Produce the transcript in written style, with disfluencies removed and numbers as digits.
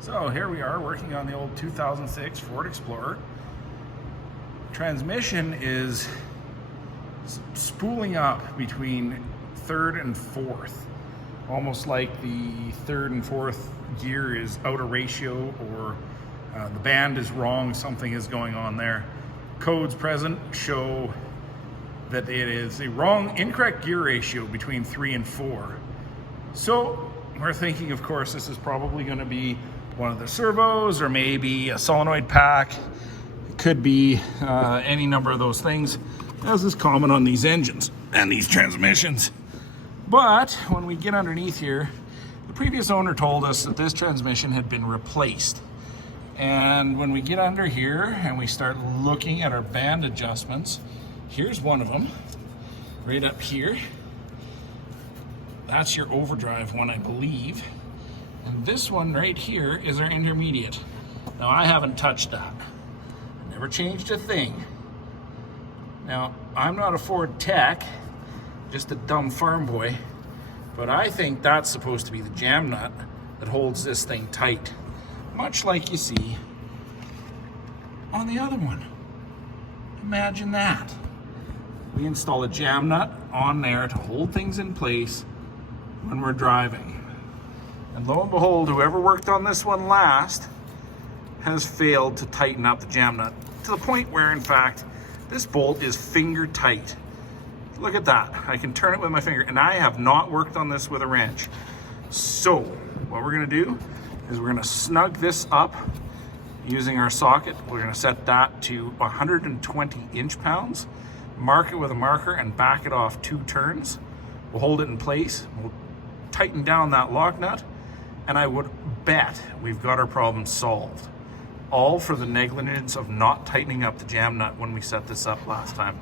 So here we are working on the old 2006 Ford Explorer. Transmission is spooling up between third and fourth, almost like the third and fourth gear is out of ratio, or the band is wrong, something is going on there. Codes present show that it is a incorrect gear ratio between 3 and 4. So we're thinking, of course, this is probably going to be one of the servos, or maybe a solenoid pack. It could be any number of those things, as is common on these engines and these transmissions. But when we get underneath here, the previous owner told us that this transmission had been replaced. And when we get under here and we start looking at our band adjustments, here's one of them, right up here. That's your overdrive one, I believe. And this one right here is our intermediate. Now, I haven't touched that. Never changed a thing. Now, I'm not a Ford tech, just a dumb farm boy, but I think that's supposed to be the jam nut that holds this thing tight, much like you see on the other one. Imagine that. We install a jam nut on there to hold things in place when we're driving. And lo and behold, whoever worked on this one last has failed to tighten up the jam nut to the point where, in fact, this bolt is finger tight. Look at that. I can turn it with my finger, and I have not worked on this with a wrench. So what we're going to do is we're going to snug this up using our socket. We're going to set that to 120 inch-pounds, mark it with a marker, and back it off 2 turns. We'll hold it in place. We'll tighten down that lock nut, and I would bet we've got our problem solved. All for the negligence of not tightening up the jam nut when we set this up last time.